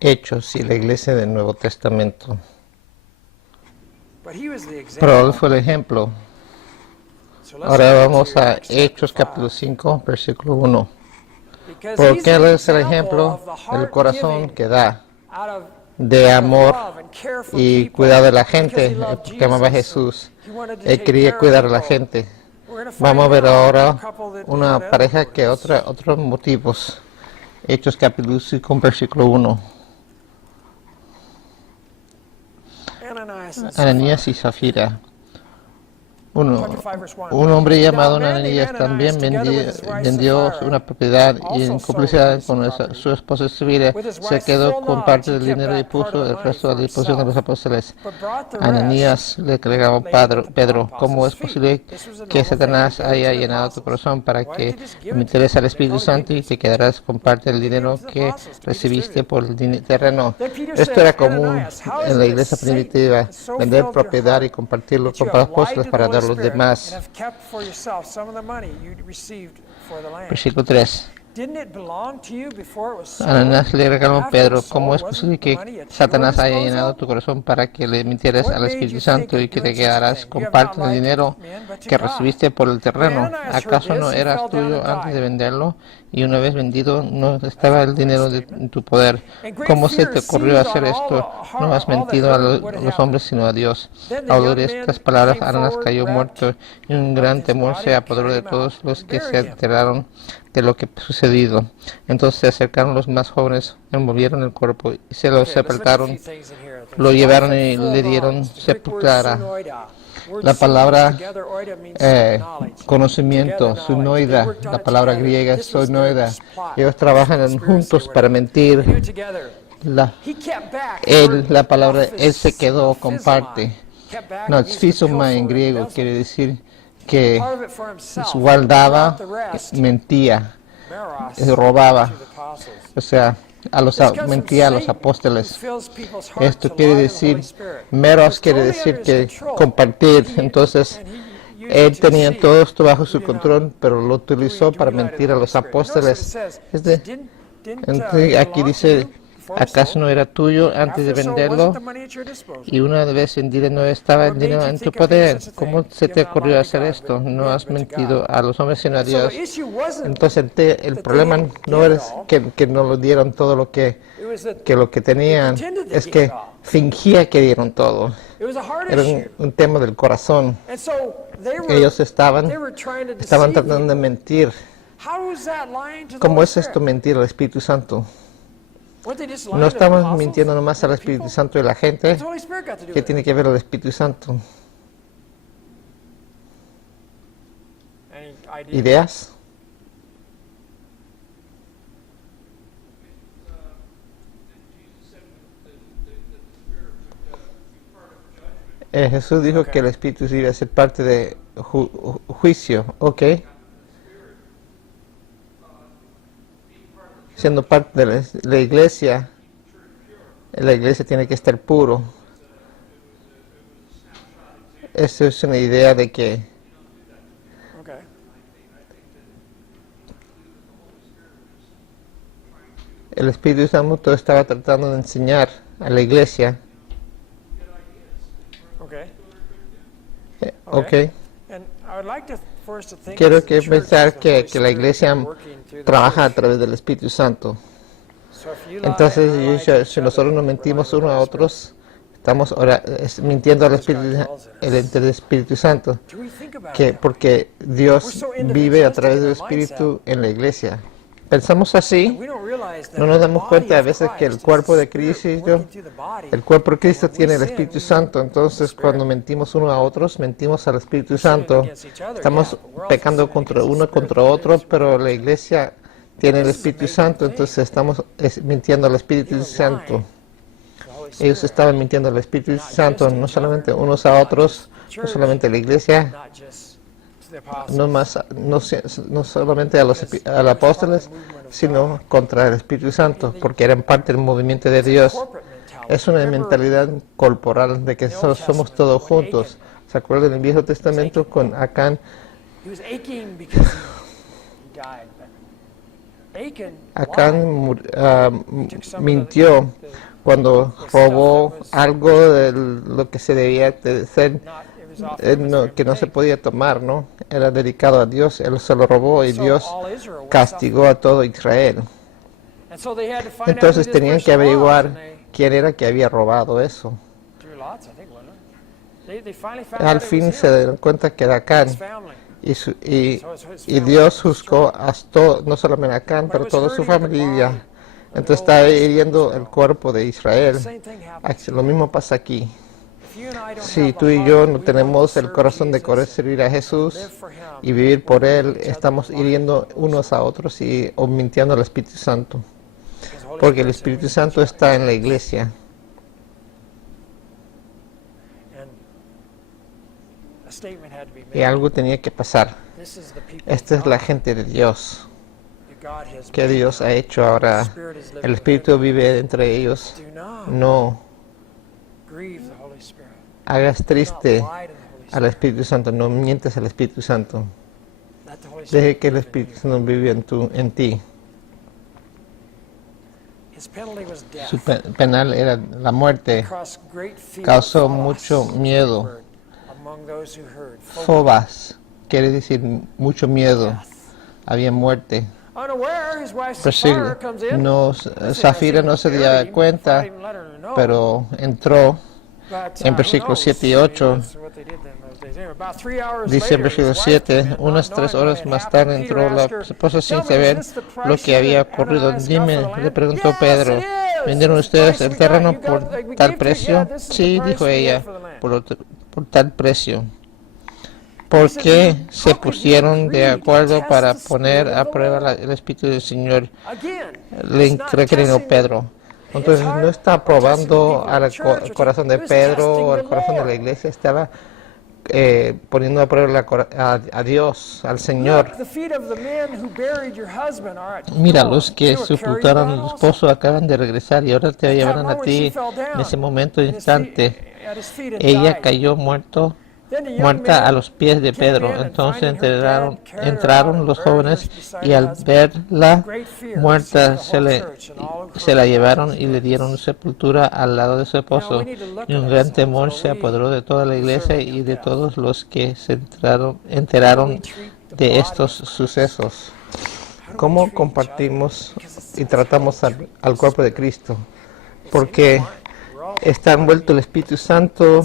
Hechos y la iglesia del Nuevo Testamento. Pero él fue el ejemplo. Ahora vamos a Hechos capítulo 5, versículo 1. Porque él es el ejemplo del corazón que da de amor y cuidado de la gente, porque amaba a Jesús. Él quería cuidar a la gente. Vamos a ver ahora una pareja que otros motivos. Hechos capítulo 5, versículo 1. Ananías y Zafira. Un hombre llamado Ananías también vendió una propiedad y en complicidad con su esposa Zafira se quedó con parte del dinero y puso el resto a la disposición de los apóstoles. Ananías le agregaba Pedro, ¿cómo es posible que Satanás haya llenado tu corazón para que me interese al Espíritu Santo y te quedarás con parte del dinero que recibiste por el terreno? Esto era común en la iglesia primitiva, vender propiedad y compartirlo con los apóstoles para dar los demás. Versículo 3. Ananías le regaló a Pedro, ¿cómo es posible que Satanás haya llenado tu corazón para que le mintieras al Espíritu Santo y que te quedarás con parte del dinero que recibiste por el terreno? ¿Acaso no eras tuyo antes de venderlo? Y una vez vendido, no estaba el dinero en tu poder. ¿Cómo se te ocurrió hacer esto? No has mentido a los hombres, sino a Dios. Al oír estas palabras, Ananías cayó muerto y un gran temor se apoderó de todos los que se enteraron de lo que sucedido. Entonces se acercaron los más jóvenes, envolvieron el cuerpo y se lo sepultaron, lo llevaron y le dieron sepultura. La palabra conocimiento, sunoida, la palabra griega sunoida. Ellos trabajan juntos para mentir. La palabra él se quedó con parte. No, sphizoma en griego quiere decir que guardaba, mentía, robaba, o sea, mentía a los apóstoles. Esto quiere decir, meros quiere decir que compartir. Entonces, él tenía todo esto bajo su control, pero lo utilizó para mentir a los apóstoles. Entonces, aquí dice, ¿acaso no era tuyo antes de venderlo? Y una vez vendido no estaba el dinero en tu poder. ¿Cómo se te ocurrió hacer esto? No has mentido a los hombres sino a Dios. Entonces el problema no es que no lo dieron todo lo que lo que tenían, es que fingía que dieron todo. Era un tema del corazón. Ellos estaban tratando de mentir. ¿Cómo es esto mentir al Espíritu Santo? No estamos mintiendo nomás al Espíritu Santo y la gente. ¿Qué tiene que ver el Espíritu Santo? ¿Ideas? Jesús dijo que el Espíritu iba a ser parte de juicio, ¿ok? Siendo parte de la iglesia tiene que estar puro. Esa es una idea de que el Espíritu Santo estaba tratando de enseñar a la iglesia. Okay. Quiero pensar que la iglesia trabaja a través del Espíritu Santo. Entonces, si nosotros nos mentimos unos a otros, estamos mintiendo al Espíritu Santo, porque Dios vive a través del Espíritu en la iglesia. Pensamos así, no nos damos cuenta a veces que el cuerpo de Cristo tiene el Espíritu Santo. Entonces, cuando mentimos unos a otros, mentimos al Espíritu Santo. Estamos pecando contra otro, pero la iglesia tiene el Espíritu Santo, entonces estamos mintiendo al Espíritu Santo. Ellos estaban mintiendo al Espíritu Santo, no solamente unos a otros, no solamente a la iglesia, no solamente a los apóstoles, sino contra el Espíritu Santo, porque eran parte del movimiento de Dios. Es una mentalidad corporal de que somos todos juntos. ¿Se acuerdan del Viejo Testamento con Acán? Acán mintió cuando robó algo de lo que se debía de ser, que no se podía tomar, ¿no? Era dedicado a Dios, él se lo robó y Dios castigó a todo Israel. Entonces tenían que averiguar quién era que había robado eso. Al fin se dieron cuenta que era Acán. Y Dios juzgó no solamente a Acán, pero toda su familia. Entonces está hiriendo el cuerpo de Israel. Lo mismo pasa aquí. Si tú y yo no tenemos el corazón de querer servir a Jesús y vivir por Él, estamos hiriendo unos a otros y mintiendo al Espíritu Santo. Porque el Espíritu Santo está en la iglesia. Y algo tenía que pasar. Esta es la gente de Dios que Dios ha hecho ahora. El Espíritu vive entre ellos. No hagas triste al Espíritu Santo, no mientes al Espíritu Santo. Deje que el Espíritu Santo vive en ti. Su penal era la muerte. Causó mucho miedo. Phobas quiere decir mucho miedo. Había muerte. Zafira no se dio cuenta, pero entró en versículos 7 y 8. Dice en versículo 7, unas 3 horas más tarde entró la esposa sin saber lo que había ocurrido. Dime, le preguntó Pedro, ¿vendieron ustedes el terreno por tal precio? Sí, dijo ella, por tal precio. ¿Por qué se pusieron de acuerdo para poner a prueba el Espíritu del Señor? Le recriminó Pedro. Entonces no está probando al corazón de Pedro o al corazón de la iglesia, estaba poniendo a prueba a Dios, al Señor. Mira, los que sepultaron a tu esposo acaban de regresar y ahora te llevarán a ti. En ese momento, instante, ella cayó muerta a los pies de Pedro. Entonces entraron los jóvenes y al verla muerta se la llevaron y le dieron sepultura al lado de su esposo. Y un gran temor se apoderó de toda la iglesia y de todos los que se enteraron de estos sucesos. ¿Cómo compartimos y tratamos al cuerpo de Cristo? Porque está envuelto el Espíritu Santo.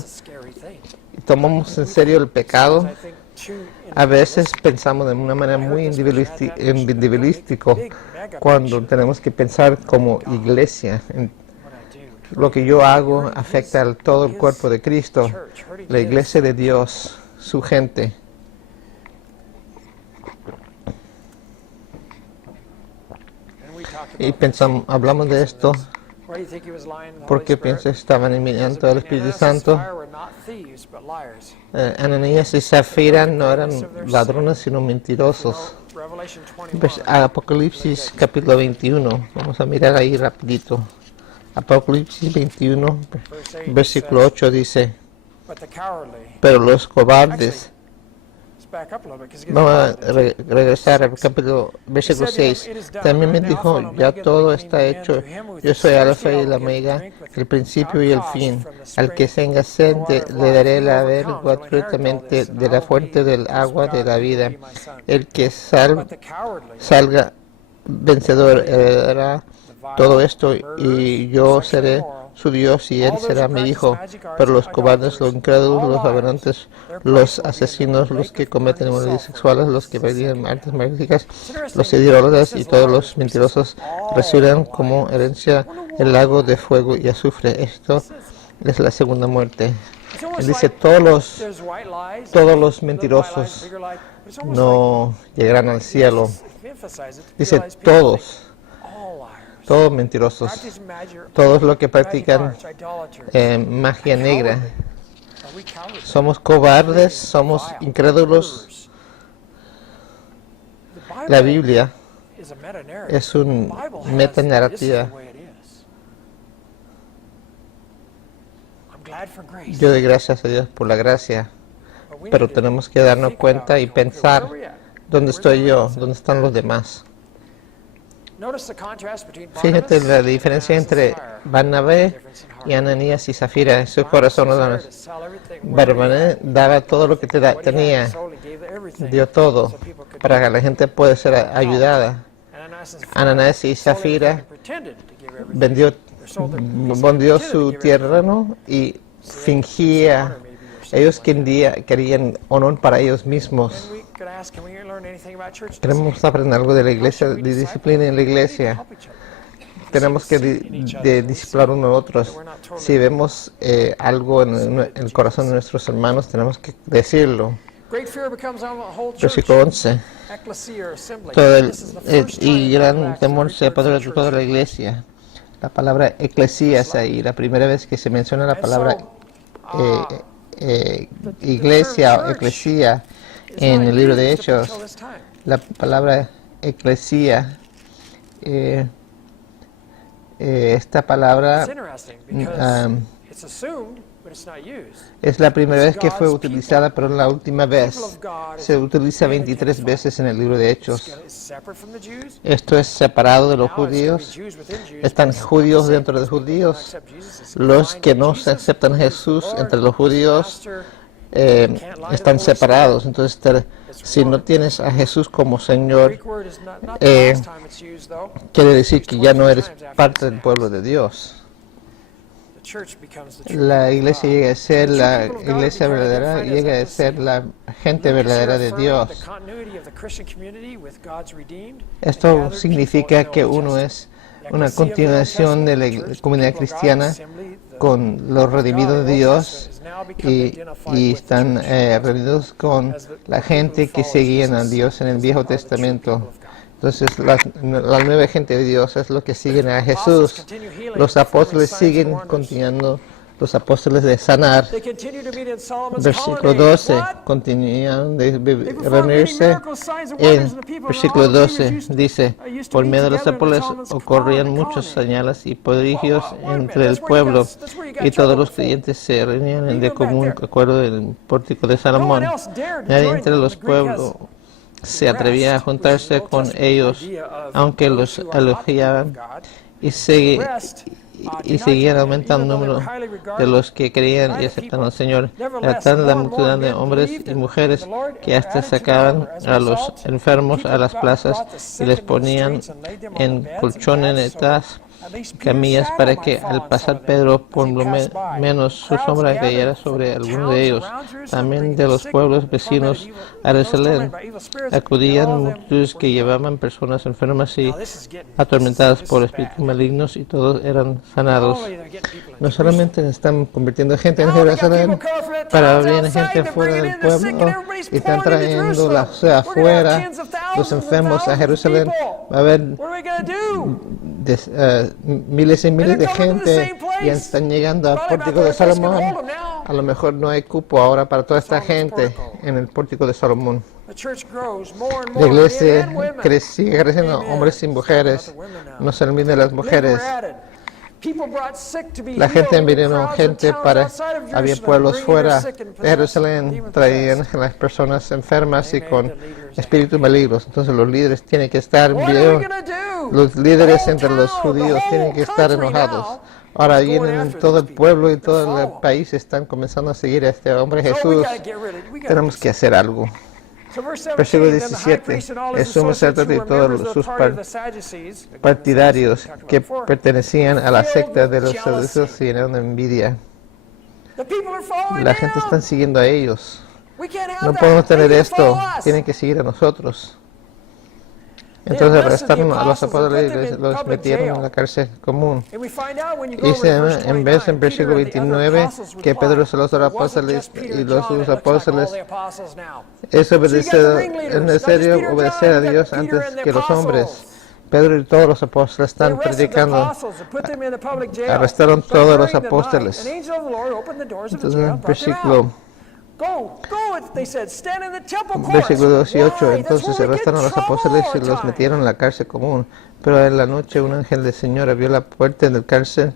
Tomamos en serio el pecado. A veces pensamos de una manera muy individualística cuando tenemos que pensar como iglesia. Lo que yo hago afecta a todo el cuerpo de Cristo, la iglesia de Dios, su gente. Y hablamos de esto. ¿Por qué piensas que estaban enviando al Espíritu Santo? Ananías y Zafira no eran ladrones, sino mentirosos. Apocalipsis capítulo 21. Vamos a mirar ahí rapidito. Apocalipsis 21, versículo 8 dice, pero los cobardes. Vamos a regresar al capítulo, versículo 6. También me dijo, ya todo está hecho. Yo soy Alfa y la Omega, el principio y el fin. Al que tenga sed, le daré la beber gratuitamente de la fuente del agua de la vida. El que salga vencedor heredará todo esto y yo seré su Dios y él será mi hijo. Pero los cobardes, los incrédulos, los aberrantes, los asesinos, los que cometen inmoralidades sexuales, los que practican artes mágicas, los idólatras y todos los mentirosos recibirán como herencia el lago de fuego y azufre. Esto es la segunda muerte. Él dice, todos los mentirosos no llegarán al cielo. Dice, todos mentirosos, todos los que practican magia negra. Somos cobardes, somos incrédulos. La Biblia es una metanarrativa. Yo doy gracias a Dios por la gracia, pero tenemos que darnos cuenta y pensar, ¿dónde estoy yo? ¿Dónde están los demás? Fíjate la diferencia entre Barnabé y Ananías y Zafira. Sus corazones. Barnabé daba todo lo que tenía, dio todo para que la gente pueda ser ayudada. Ananías y Zafira vendió su terreno y fingía. Ellos querían honor para ellos mismos. Queremos aprender algo de la iglesia, de disciplina en la iglesia. Tenemos que disciplinar unos a otros. Si vemos algo en el corazón de nuestros hermanos, tenemos que decirlo. Versículo 11. Y gran temor se apoderó de toda la iglesia. La palabra eclesía es ahí. La primera vez que se menciona la palabra iglesia o eclesía en el libro de Hechos, la palabra eclesía, esta palabra es la primera vez que fue utilizada, pero la última vez se utiliza 23 veces en el libro de Hechos. Esto es separado de los judíos. Están judíos dentro de judíos. Los que no se aceptan a Jesús entre los judíos están separados. Entonces, si no tienes a Jesús como Señor, quiere decir que ya no eres parte del pueblo de Dios. La iglesia llega a ser la iglesia verdadera, llega a ser la gente verdadera de Dios. Esto significa que uno es una continuación de la comunidad cristiana con los redimidos de Dios y están reunidos con la gente que seguían a Dios en el Viejo Testamento. Entonces, la nueva gente de Dios es lo que siguen a Jesús. Los apóstoles siguen continuando, los apóstoles de sanar. Versículo 12, continúan de reunirse. En versículo 12 dice, por medio de los apóstoles ocurrían muchas señales y prodigios entre el pueblo, y todos los creyentes se reunían en de común acuerdo del pórtico de Salomón. Nadie entre los pueblos se atrevía a juntarse con ellos, aunque los elogiaban, y seguían aumentando el número de los que creían y aceptaban al Señor. Era tan la multitud de hombres y mujeres que hasta sacaban a los enfermos a las plazas y les ponían en colchonetas, camillas, para que al pasar Pedro, por lo menos su sombra cayera sobre alguno de ellos. También de los pueblos vecinos a Jerusalén acudían multitudes que llevaban personas enfermas y atormentadas por espíritus malignos, y todos eran sanados. No solamente están convirtiendo gente en Jerusalén, para abrir gente fuera del pueblo, y están trayendo afuera los enfermos a Jerusalén. Va a haber miles y miles de gente y están llegando al pórtico de Salomón. A lo mejor no hay cupo ahora para toda esta gente en el pórtico de Salomón. La iglesia sigue creciendo, hombres y mujeres. No se olviden las mujeres. La gente envenenó gente había pueblos fuera de Jerusalén, traían a las personas enfermas y con espíritus malignos. Entonces los líderes tienen que estar los líderes entre los judíos tienen que estar enojados. Ahora vienen todo el pueblo y todo el país están comenzando a seguir a este hombre Jesús. Tenemos que hacer algo. Versículo 17. El sumo sacerdote y todos sus partidarios que pertenecían a la secta de los saduceos se llenaron de envidia. La gente está siguiendo a ellos. No podemos tener esto. Tienen que seguir a nosotros. Entonces arrestaron a los apóstoles y los metieron en la cárcel común. Y en vez, en versículo 29, que Pedro se los apóstoles y los apóstoles es en serio obedecer a Dios antes que los hombres. Pedro y todos los apóstoles están predicando. Arrestaron todos los apóstoles. Entonces, versículo 18, entonces arrestaron a los apóstoles y los metieron en la cárcel común. Pero en la noche un ángel del Señor abrió la puerta del cárcel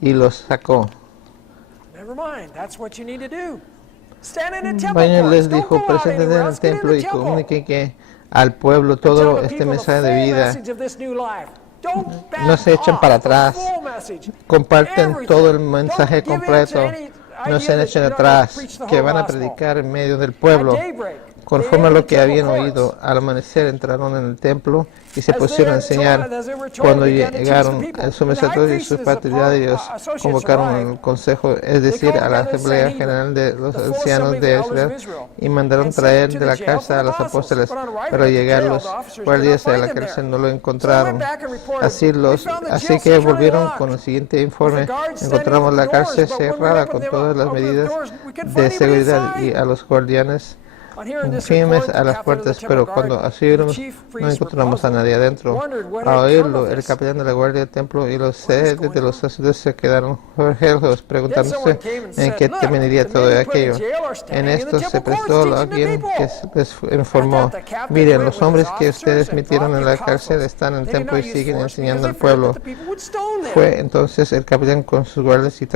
y los sacó. Vayan, les dijo, preséntense en el templo y comuniquen al pueblo todo este mensaje de vida. No se echen para atrás. Comparten todo el mensaje completo. No se echen atrás, que van a predicar en medio del pueblo. Conforme a lo que habían oído, al amanecer entraron en el templo y se pusieron a enseñar. Cuando llegaron al suministrador y sus partidarios convocaron al consejo, es decir, a la Asamblea General de los Ancianos de Israel, y mandaron traer de la casa a los apóstoles, pero al llegar los guardias de la cárcel no lo encontraron. Así que volvieron con el siguiente informe: encontramos la cárcel cerrada con todas las medidas de seguridad y a los guardianes firmes a las puertas, pero cuando asumimos no encontramos a nadie adentro. A oírlo, el capitán de la guardia del templo y los jefes de los sacerdotes se quedaron perplejos, preguntándose en qué terminaría todo aquello. En esto se prestó alguien que les informó: miren, los hombres que ustedes metieron en la cárcel están en el templo y siguen enseñando al pueblo. Fue entonces el capitán con sus guardias y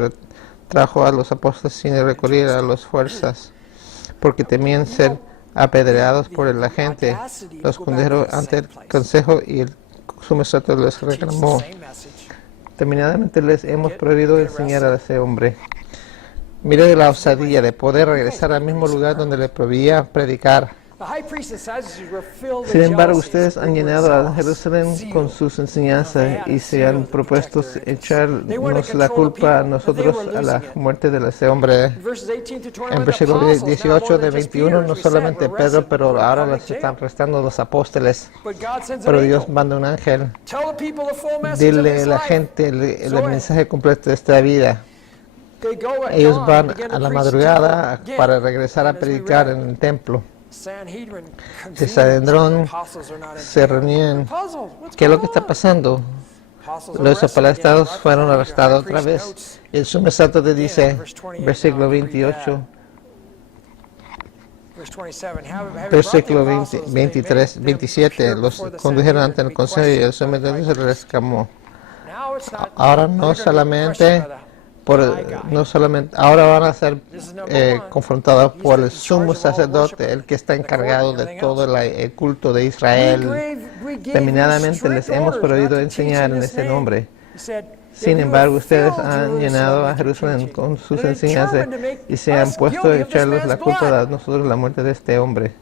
trajo a los apóstoles sin recurrir a las fuerzas, porque temían ser apedreados por la gente. Los condujeron ante el consejo y el suministrador les reclamó: terminadamente les hemos prohibido enseñar a ese hombre. Mire la osadía de poder regresar al mismo lugar donde le prohibía predicar. Sin embargo, ustedes han llenado a Jerusalén con sus enseñanzas y se han propuesto echarnos la culpa a nosotros a la muerte de ese hombre. En versículo 18 de 21, no solamente Pedro, pero ahora les están arrestando los apóstoles. Pero Dios manda un ángel. Dile a la gente el mensaje completo de esta vida. Ellos van a la madrugada para regresar a predicar en el templo. El Sanedrón se reunían. ¿Qué es lo que está pasando? Los apóstoles fueron arrestados otra vez. El sumo sacerdote dice, versículo 28, versículo 27, los condujeron ante el consejo y el sumo sacerdote se les exclamó: ahora ahora van a ser confrontados por el sumo sacerdote, el que está encargado de todo el culto de Israel. Terminadamente les hemos prohibido enseñar en ese nombre. Sin embargo, ustedes han llenado a Jerusalén con sus enseñanzas y se han puesto a echarles la culpa a nosotros la muerte de este hombre.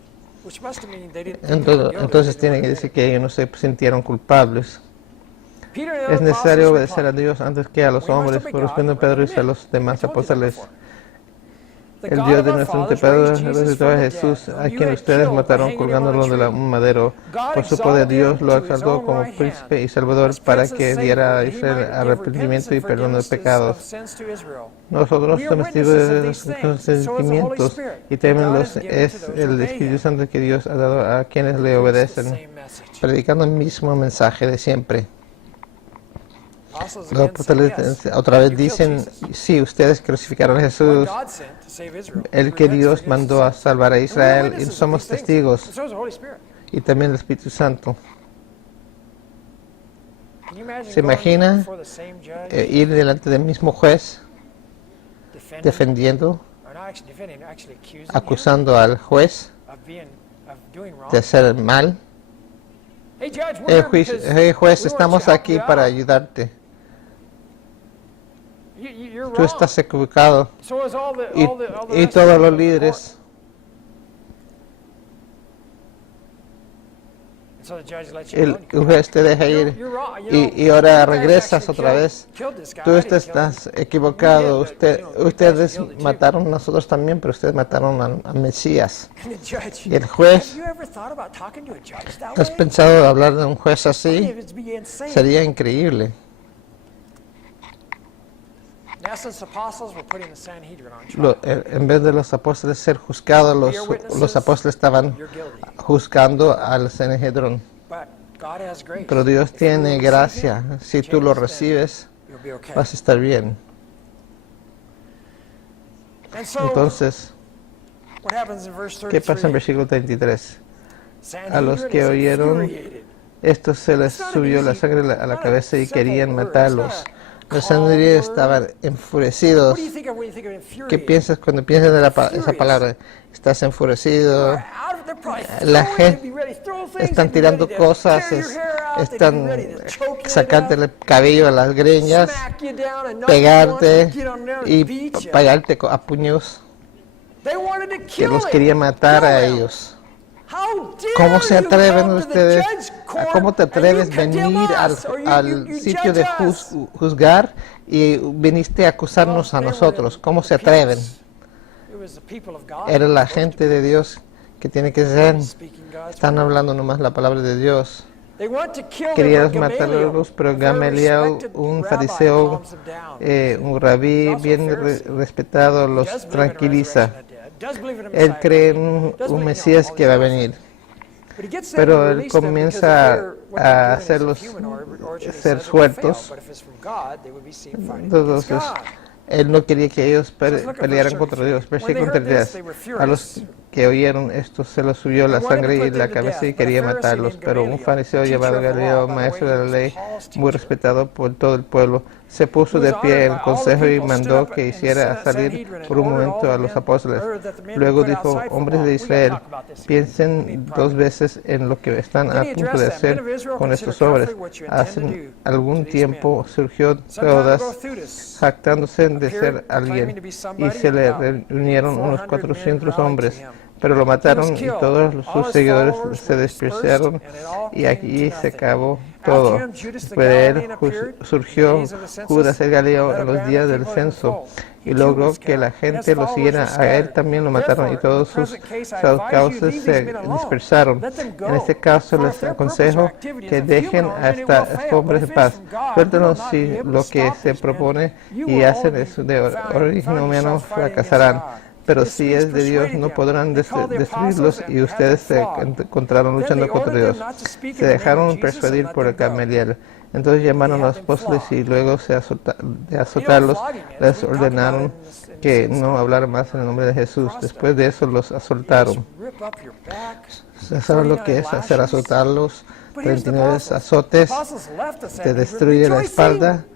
Entonces tiene que decir que ellos no se sintieron culpables. Es necesario obedecer a Dios antes que a los hombres, corresponde a Pedro y a los demás apóstoles. El Dios de nuestro antepasado resucitó a Jesús, a quien ustedes mataron colgándolo de un madero. Por su poder Dios lo exaltó como príncipe y salvador para que diera a Israel arrepentimiento y perdón de pecados. Nosotros somos testigos de los sentimientos y también es el Espíritu Santo que Dios ha dado a quienes le obedecen, predicando el mismo mensaje de siempre. Los apóstoles otra vez dicen: sí, ustedes crucificaron a Jesús, el que Dios mandó a salvar a Israel, y somos testigos, y también el Espíritu Santo. ¿Se imagina ir delante del mismo juez, defendiendo, acusando al juez de hacer mal? Juez, estamos aquí para ayudarte. Tú estás equivocado. Y todos los líderes. El juez te deja ir y ahora regresas otra vez. Tú estás equivocado. Ustedes mataron a nosotros también, pero ustedes mataron al Mesías. Y el juez, ¿has pensado hablar de un juez así? Sería increíble. En vez de los apóstoles ser juzgados, los apóstoles estaban juzgando al Sanedrón. Pero Dios tiene gracia. Si tú lo recibes, vas a estar bien. Entonces, ¿qué pasa en versículo 33? A los que oyeron esto se les subió la sangre a la cabeza y querían matarlos. Los sanhedríes estaban enfurecidos. ¿Qué piensas cuando piensas de esa palabra? Estás enfurecido. La gente están tirando cosas, están sacando el cabello a las greñas, pegarte y pegarte a puños. Que los quería matar a ellos. ¿Cómo se atreven ustedes? ¿Cómo te atreves a venir al sitio de juzgar y viniste a acusarnos a nosotros? ¿Cómo se atreven? Era la gente de Dios que tiene que ser. Están hablando nomás la palabra de Dios. Querían matarlos, pero Gamaliel, un fariseo, un rabí bien respetado, los tranquiliza. Él cree en un Mesías que va a venir, pero él comienza a hacerlos ser sueltos. Entonces, él no quería que ellos pelearan contra Dios. Versículo 33. A los que oyeron esto se les subió la sangre y la cabeza y quería matarlos. Pero un fariseo llamado Galileo, maestro de la ley, muy respetado por todo el pueblo, se puso de pie en el consejo y mandó que hiciera salir por un momento a los apóstoles. Luego dijo: hombres de Israel, piensen dos veces en lo que están a punto de hacer con estos hombres. Hace algún tiempo surgió Teudas, jactándose de ser alguien, y se le reunieron unos 400 hombres, pero lo mataron y todos sus seguidores se dispersaron y aquí se acabó todo. Después de él surgió Judas el Galileo en los días del censo y logró que la gente lo siguiera. A él también lo mataron y todos sus saduceos se dispersaron. En este caso les aconsejo que dejen a estos hombres en paz. Suéltanos si lo que se propone y hacen es de origen humano fracasarán. Pero si es de Dios, no podrán destruirlos, y ustedes se encontraron luchando contra Dios. Se dejaron persuadir por el Gamaliel. Entonces llamaron a los apóstoles y luego de azotarlos, les ordenaron que no hablaran más en el nombre de Jesús. Después de eso los azotaron. ¿Saben lo que es hacer azotarlos? 39 azotes, te destruye la espalda.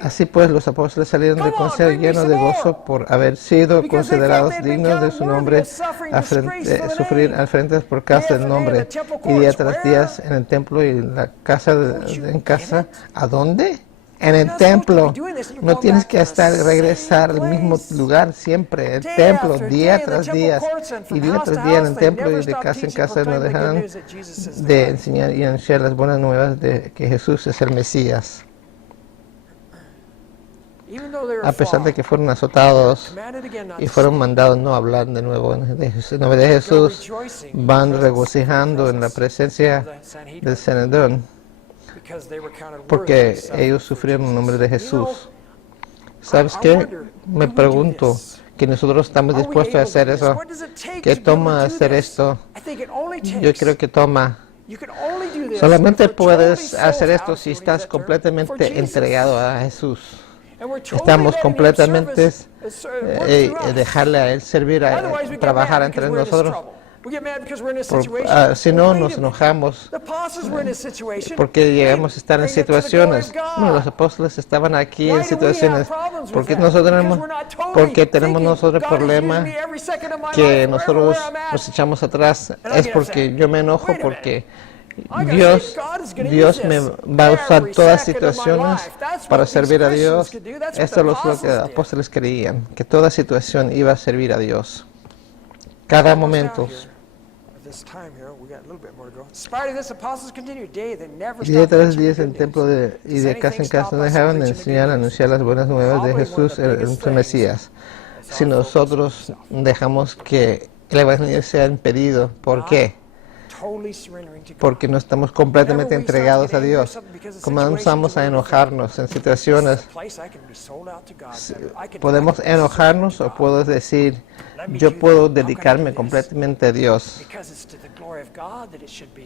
Así pues, los apóstoles salieron del consejo llenos de gozo por haber sido considerados dignos de su nombre, sufrir al frente por causa del nombre, y día tras día en el templo y en la casa en casa. ¿A dónde? En el templo. No tienes que regresar al mismo lugar siempre. El templo, día tras día, y día tras día en el templo y de casa en casa no dejarán de enseñar y anunciar las buenas nuevas de que Jesús es el Mesías. A pesar de que fueron azotados y fueron mandados no hablar de nuevo en el nombre de Jesús, van regocijando en la presencia del Sanedrín, porque ellos sufrieron en nombre de Jesús. ¿Sabes qué? Me pregunto que nosotros estamos dispuestos a hacer eso. ¿Qué toma hacer esto? Yo creo que solamente puedes hacer esto si estás completamente entregado a Jesús. Estamos completamente dejarle a Él servir, trabajar entre nosotros. Si no, nos enojamos porque llegamos a estar en situaciones. No, los apóstoles estaban aquí en situaciones. Porque tenemos nosotros el problema que nosotros nos echamos atrás. Es porque yo me enojo porque Dios me va a usar todas situaciones para servir a Dios. Esto es lo que los apóstoles creían, que toda situación iba a servir a Dios. Cada momento. Día tras día en el templo y de casa en casa no dejaban de enseñar, anunciar las buenas nuevas de Jesús, el Mesías. Si nosotros dejamos que el Evangelio sea impedido, ¿por qué? Porque no estamos completamente entregados a Dios. Comenzamos a enojarnos en situaciones. Podemos enojarnos o puedo decir, yo puedo dedicarme completamente a Dios.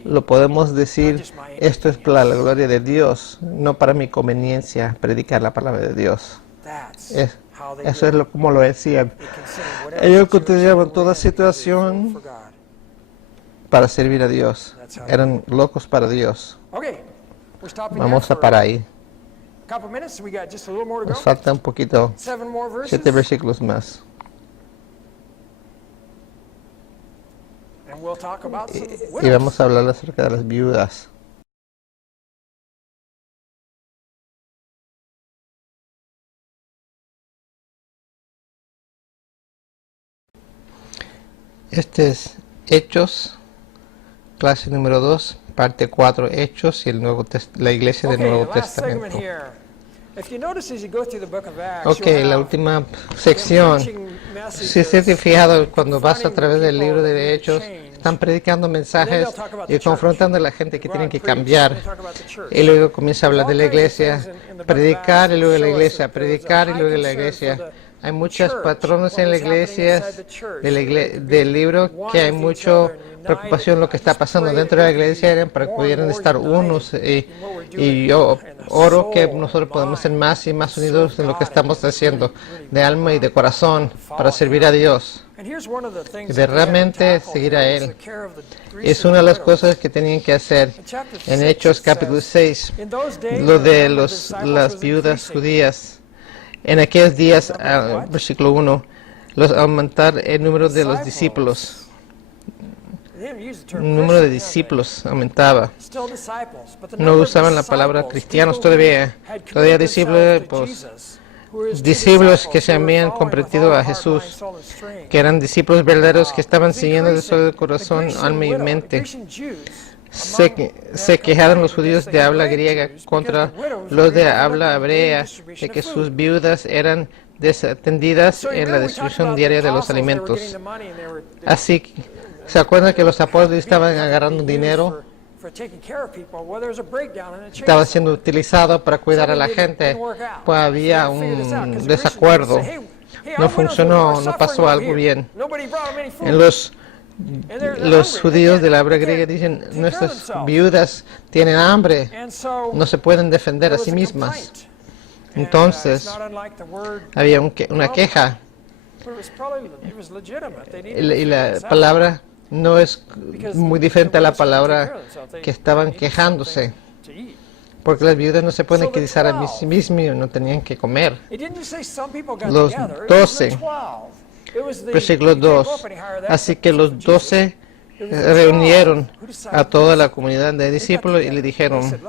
Lo podemos decir, esto es para la gloria de Dios, no para mi conveniencia predicar la palabra de Dios. Eso es como lo decían. Ellos consideraban toda situación para servir a Dios. Eran locos para Dios. Vamos a parar ahí. Nos falta un poquito, 7 versículos más. Y vamos a hablar acerca de las viudas. Este es Hechos, clase número 2, parte 4, Hechos y la iglesia del Nuevo Testamento. Ok, la última sección. Si se te fijado, cuando vas a través del libro de Hechos, están predicando mensajes y confrontando a la gente que tienen que cambiar. Y luego comienza a hablar de la iglesia, predicar y luego de la iglesia, predicar y luego de la iglesia. Hay muchos patrones en la iglesia del libro que hay mucha preocupación lo que está pasando dentro de la iglesia para que pudieran estar unos y yo oro que nosotros podamos ser más y más unidos en lo que estamos haciendo de alma y de corazón para servir a Dios y de realmente seguir a Él. Es una de las cosas que tenían que hacer en Hechos capítulo 6, lo de las viudas judías. En aquellos días, versículo 1, aumentar el número de los discípulos. El número de discípulos aumentaba. No usaban la palabra cristianos todavía. Todavía discípulos que se habían convertido a Jesús, que eran discípulos verdaderos que estaban siguiendo de todo el corazón, alma y mente. Se quejaron los judíos de habla griega contra los de habla hebrea de que sus viudas eran desatendidas en la distribución diaria de los alimentos. Así que, ¿se acuerdan que los apóstoles estaban agarrando dinero? Estaba siendo utilizado para cuidar a la gente, pues había un desacuerdo. No funcionó, no pasó algo bien. En los judíos de la habla griega dicen, nuestras viudas tienen hambre, no se pueden defender a sí mismas. Entonces, había una queja. Y la palabra no es muy diferente a la palabra que estaban quejándose, porque las viudas no se pueden utilizar a sí mismas, no tenían que comer. Los 12. Versículo 2. Así que los 12 reunieron a toda la comunidad de discípulos y le dijeron,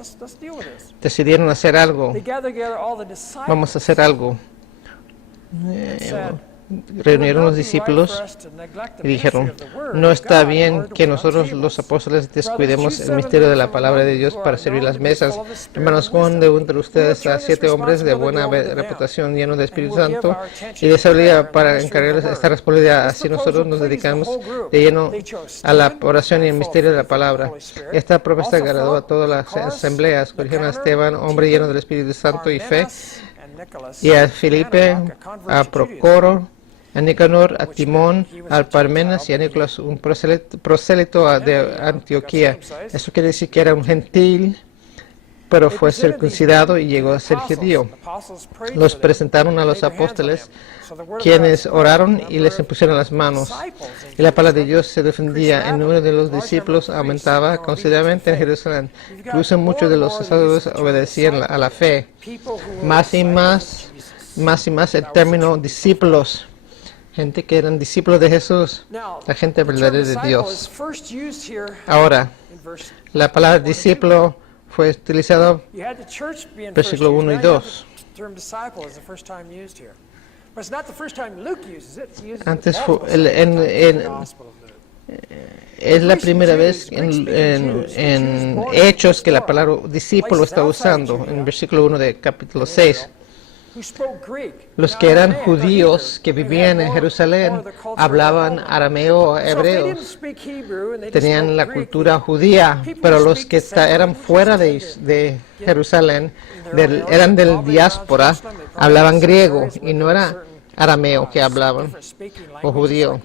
decidieron hacer algo. Vamos a hacer algo. Reunieron los discípulos y dijeron, no está bien que nosotros los apóstoles descuidemos el misterio de la palabra de Dios para servir las mesas. Hermanos, Juan de entre ustedes a 7 hombres de buena reputación, llenos de Espíritu Santo y de sabiduría para encargarles esta responsabilidad. Así nosotros nos dedicamos de lleno a la oración y el misterio de la palabra. Esta propuesta agradó a todas las asambleas. Escogieron a Esteban, hombre lleno del Espíritu Santo y fe, y a Felipe, a Procoro, a Nicanor, a Timón, a Parmenas y a Nicolás, un prosélito de Antioquía. Eso quiere decir que era un gentil, pero fue circuncidado y llegó a ser judío. Los presentaron a los apóstoles, quienes oraron y les impusieron las manos. Y la palabra de Dios se defendía. El número de los discípulos aumentaba considerablemente en Jerusalén. Incluso muchos de los sacerdotes obedecían a la fe. Más y más el término discípulos. Gente que eran discípulos de Jesús, la gente verdadera de Dios. Ahora, la palabra discípulo fue utilizada versículo 1 y 2. Antes es la primera vez en Hechos que la palabra discípulo está usando, en versículo 1 de capítulo 6. Los que eran judíos que vivían en Jerusalén hablaban arameo o hebreo, tenían la cultura judía, pero los que eran fuera de Jerusalén, eran del diáspora, hablaban griego y no era arameo que hablaban o judío.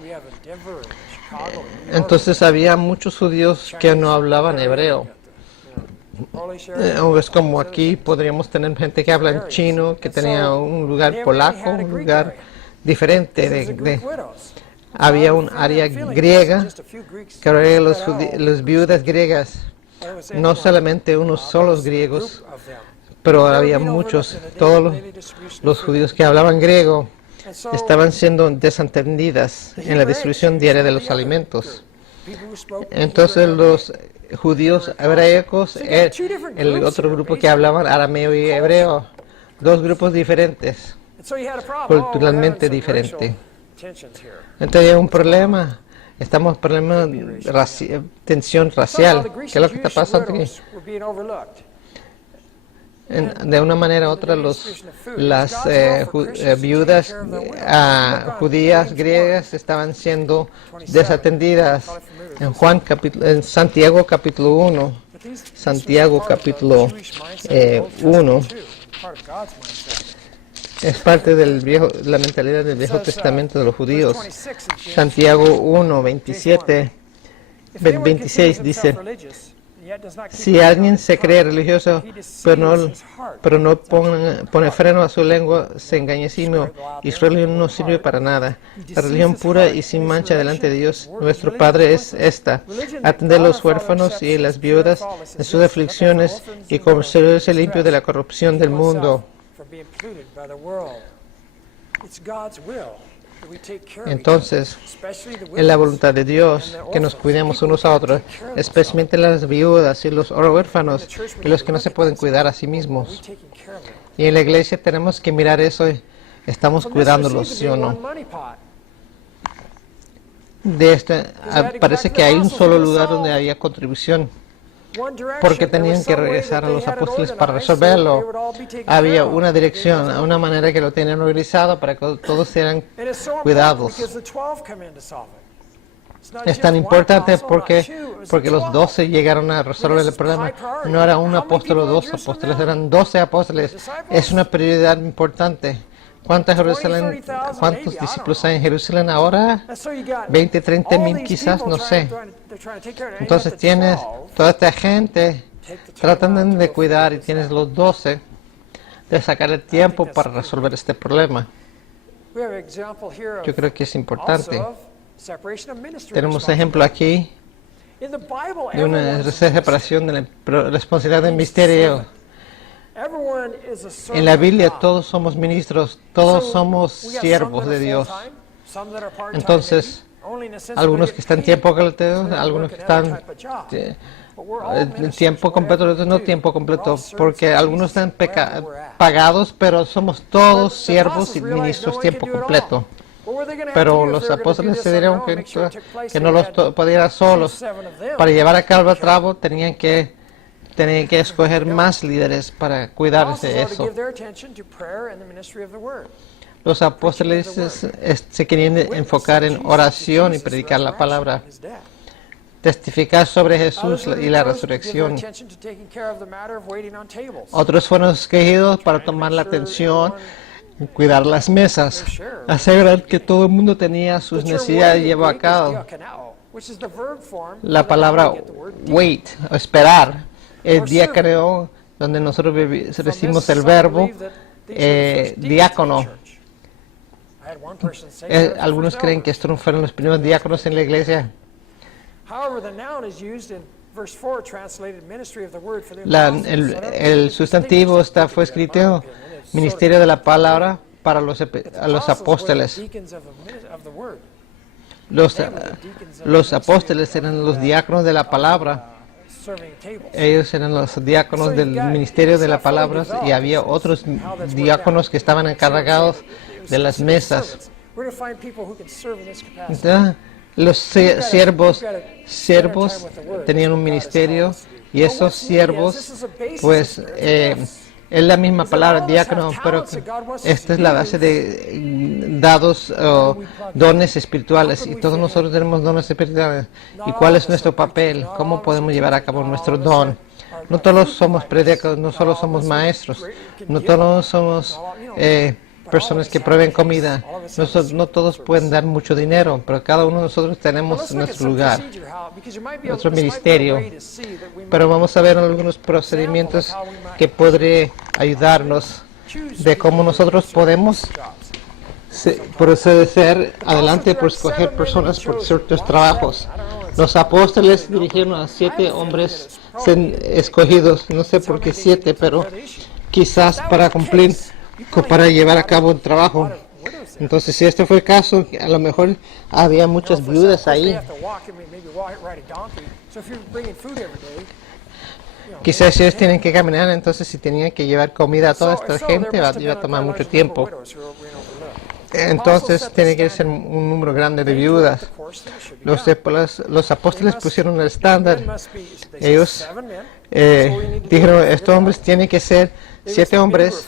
Entonces había muchos judíos que no hablaban hebreo. Es como aquí podríamos tener gente que habla en chino, que tenía un lugar polaco, un lugar diferente. Había un área griega, que eran las viudas griegas, no solamente unos solos griegos, pero había muchos, todos los judíos que hablaban griego estaban siendo desentendidas en la distribución diaria de los alimentos. Entonces los judíos hebreos, el otro grupo que hablaban arameo y hebreo, dos grupos diferentes, culturalmente diferentes. Entonces hay un problema, estamos en tensión racial. ¿Qué es lo que está pasando aquí? De una manera u otra, las viudas judías griegas estaban siendo desatendidas. En Santiago capítulo 1, es parte de la mentalidad del Viejo Testamento de los judíos. Santiago 1, 26 dice: si alguien se cree religioso, pero no pone freno a su lengua, se engaña a sí mismo, y su religión no sirve para nada. La religión pura y sin mancha delante de Dios, nuestro Padre, es esta: atender a los huérfanos y las viudas en sus aflicciones y conservarse limpio de la corrupción del mundo. Entonces, es la voluntad de Dios que nos cuidemos unos a otros, especialmente las viudas y los huérfanos y los que no se pueden cuidar a sí mismos. Y en la iglesia tenemos que mirar eso y estamos cuidándolos, ¿sí o no? Parece que hay un solo lugar donde había contribución, porque tenían que regresar a los apóstoles para resolverlo. Había una dirección, una manera que lo tenían organizado para que todos sean cuidados. Es tan importante porque los 12 llegaron a resolver el problema. No era un apóstol o dos apóstoles, eran 12 apóstoles. Es una prioridad importante. ¿Cuántos discípulos hay en Jerusalén ahora? 20, 30 mil quizás, no sé. Entonces tienes toda esta gente tratando de cuidar y tienes los 12 de sacar el tiempo para resolver este problema. Yo creo que es importante. Tenemos ejemplo aquí de una separación de la responsabilidad del misterio. En la Biblia todos somos ministros, todos somos siervos de Dios. Entonces, algunos que están tiempo completo, algunos que están en tiempo completo, otros no tiempo completo, porque algunos están pagados, pero somos todos siervos y ministros tiempo completo. Pero los apóstoles se dieron que no los podían solos. Para llevar a cabo el trabajo tenían que escoger más líderes para cuidarse de eso. Los apóstoles se querían enfocar en oración y predicar la palabra, testificar sobre Jesús y la resurrección. Otros fueron escogidos para tomar la atención, cuidar las mesas, asegurar que todo el mundo tenía sus necesidades llevadas a cabo. La palabra wait, esperar, el diácono, donde nosotros recibimos el verbo, diácono. Algunos creen que estos fueron los primeros diáconos en la iglesia. El sustantivo fue escrito ministerio de la palabra para los apóstoles. Los apóstoles eran los diáconos de la palabra. Ellos eran los diáconos del ministerio de la palabra y había otros diáconos que estaban encargados de las mesas. Entonces, los siervos tenían un ministerio y esos siervos, pues, es la misma palabra, diácono, pero esta es la base de dados dones espirituales, y todos nosotros tenemos dones espirituales. ¿Y cuál es nuestro papel? ¿Cómo podemos llevar a cabo nuestro don? No todos somos predicadores, no solo somos maestros, no todos somos personas que prueben comida, no todos pueden dar mucho dinero, pero cada uno de nosotros tenemos nuestro lugar, nuestro ministerio. Pero vamos a ver algunos procedimientos que podrían ayudarnos de cómo nosotros podemos proceder adelante por escoger personas por ciertos trabajos. Los apóstoles dirigieron a 7 hombres escogidos, no sé por qué 7, pero quizás para cumplir, para llevar a cabo el trabajo. Entonces, si este fue el caso, a lo mejor había muchas viudas ahí. Quizás si ellos tienen que caminar, entonces si tenían que llevar comida a toda esta gente, iba a tomar mucho tiempo. Entonces tiene que ser un número grande de viudas. Los apóstoles pusieron el estándar. Ellos dijeron, estos hombres tienen que ser 7 hombres.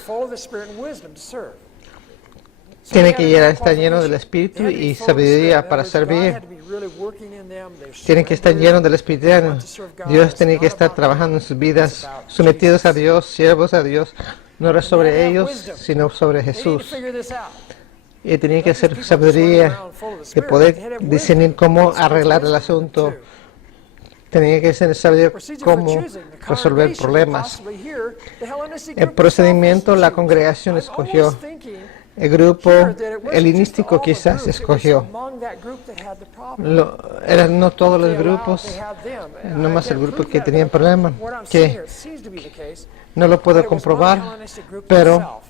Tienen que estar llenos del Espíritu y sabiduría para servir. Tienen que estar llenos del Espíritu. Dios tiene que estar trabajando en sus vidas, sometidos a Dios, siervos a Dios, no era sobre ellos, sino sobre Jesús. Y tenía que ser sabiduría de poder discernir cómo arreglar el asunto. Tenía que ser saber cómo resolver problemas. El procedimiento la congregación escogió. El grupo helenístico quizás escogió. Eran no todos los grupos, no más el grupo que tenía problemas, que no lo puedo comprobar, pero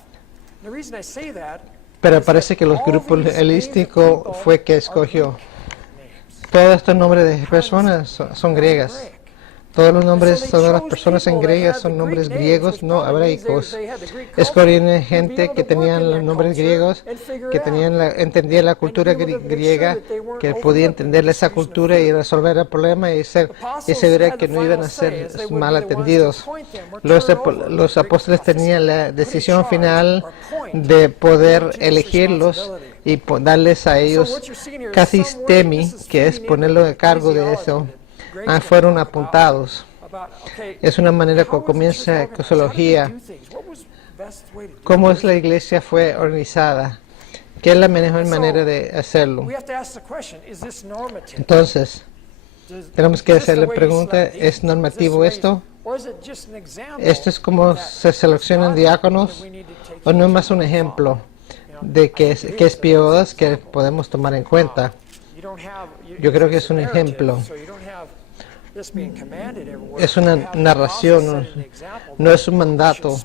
parece que los grupos helenísticos fue que escogió. Todos estos nombres de personas son griegas. Todos los nombres de todas las personas en griegas son nombres griegos, no hebreicos. Escogieron gente que tenían los nombres griegos, que entendían la cultura griega, que podía entender esa cultura y resolver el problema y asegurar que no iban a ser mal atendidos. Los apóstoles tenían la decisión final de poder elegirlos y darles a ellos casistemi, que es ponerlo a cargo de eso. Fueron apuntados. Es una manera que comienza la eclesiología. ¿Cómo es la iglesia fue organizada? ¿Qué es la mejor manera de hacerlo? Entonces, tenemos que hacer la pregunta, ¿es normativo esto? ¿Esto es como se seleccionan diáconos? ¿O no es más un ejemplo de que es piodas que podemos tomar en cuenta? Yo creo que es un ejemplo. Es una narración, no es un mandato.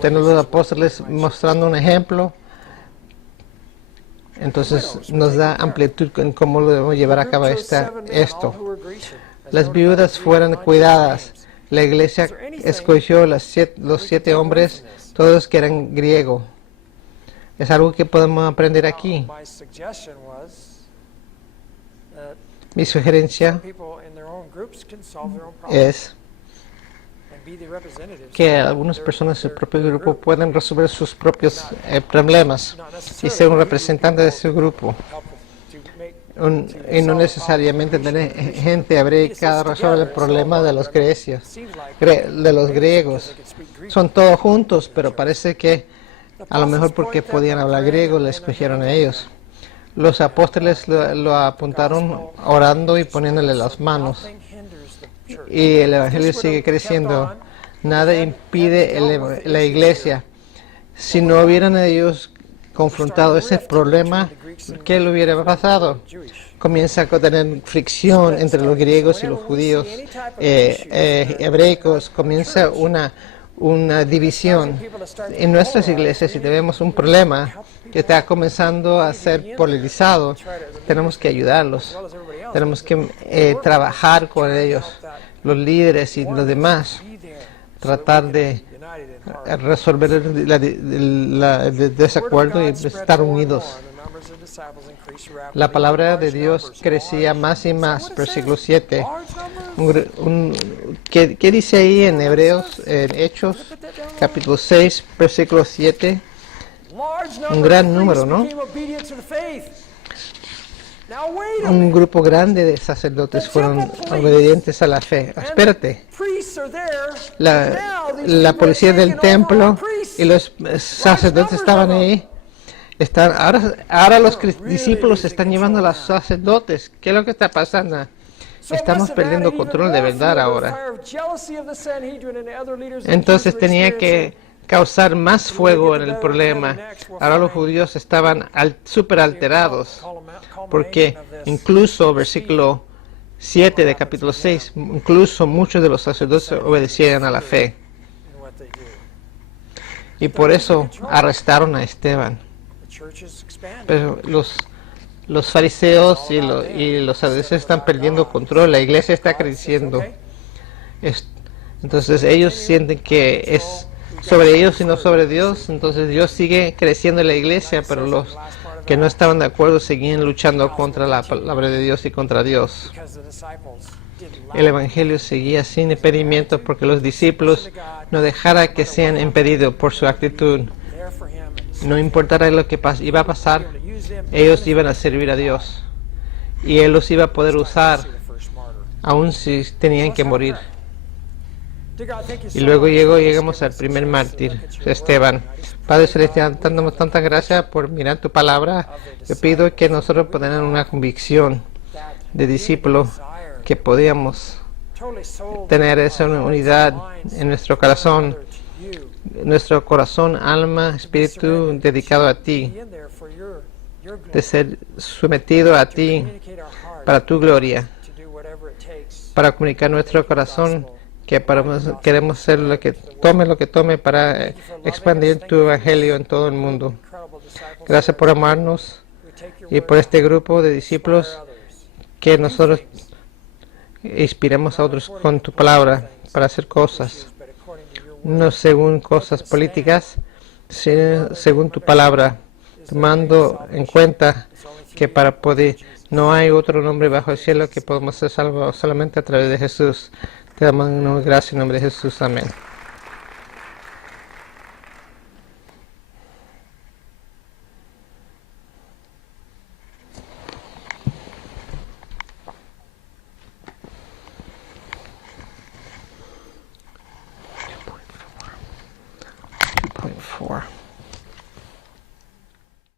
Tenemos los apóstoles mostrando un ejemplo, entonces nos da amplitud en cómo lo debemos llevar a cabo esto. Las viudas fueron cuidadas. La iglesia escogió los 7 hombres, todos que eran griegos. Es algo que podemos aprender aquí. Mi sugerencia es que algunas personas del propio grupo pueden resolver sus propios problemas y ser un representante de su grupo. Y no necesariamente tener gente hebreica resolver el problema de los griegos. Son todos juntos, pero parece que a lo mejor porque podían hablar griego, le escogieron a ellos. Los apóstoles lo apuntaron orando y poniéndole las manos. Y el evangelio sigue creciendo. Nada impide la iglesia. Si no hubieran ellos confrontado ese problema, ¿qué le hubiera pasado? Comienza a tener fricción entre los griegos y los judíos hebreicos. Comienza una división. En nuestras iglesias, si tenemos un problema que está comenzando a ser polarizado, tenemos que ayudarlos. Tenemos que trabajar con ellos, los líderes y los demás, tratar de resolver el desacuerdo y estar unidos. La palabra de Dios crecía más y más, versículo 7. ¿Qué dice ahí en Hebreos, en Hechos, capítulo 6, versículo 7? Un gran número, ¿no? Un grupo grande de sacerdotes fueron obedientes a la fe. Espérate. La policía del templo y los sacerdotes estaban ahí. Ahora los discípulos están llevando a los sacerdotes. ¿Qué es lo que está pasando? Estamos perdiendo control de verdad ahora. Entonces tenía que causar más fuego en el problema. Ahora los judíos estaban súper alterados, porque incluso, versículo 7 de capítulo 6, incluso muchos de los sacerdotes obedecían a la fe. y por eso arrestaron a Esteban. Pero los fariseos y los saduceos están perdiendo control, la iglesia está creciendo. Entonces ellos sienten que es sobre ellos y no sobre Dios. Entonces Dios sigue creciendo en la iglesia, pero los que no estaban de acuerdo seguían luchando contra la palabra de Dios y contra Dios. El evangelio seguía sin impedimento porque los discípulos no dejaran que sean impedidos por su actitud. No importara lo que iba a pasar, ellos iban a servir a Dios y Él los iba a poder usar aun si tenían que morir. Y luego llegamos al primer mártir, Esteban. Padre Celestial, dándonos tanta gracias por mirar tu palabra. Yo pido que nosotros podamos tener una convicción de discípulo, que podíamos tener esa unidad en nuestro corazón, alma, espíritu dedicado a ti, de ser sometido a ti para tu gloria, para comunicar nuestro corazón, que queremos ser lo que tome para expandir tu evangelio en todo el mundo. Gracias por amarnos y por este grupo de discípulos, que nosotros inspiremos a otros con tu palabra para hacer cosas, no según cosas políticas, sino según tu palabra, tomando en cuenta que para poder, no hay otro nombre bajo el cielo que podamos ser salvos solamente a través de Jesús. Te damos gracias en nombre de Jesús. Amén.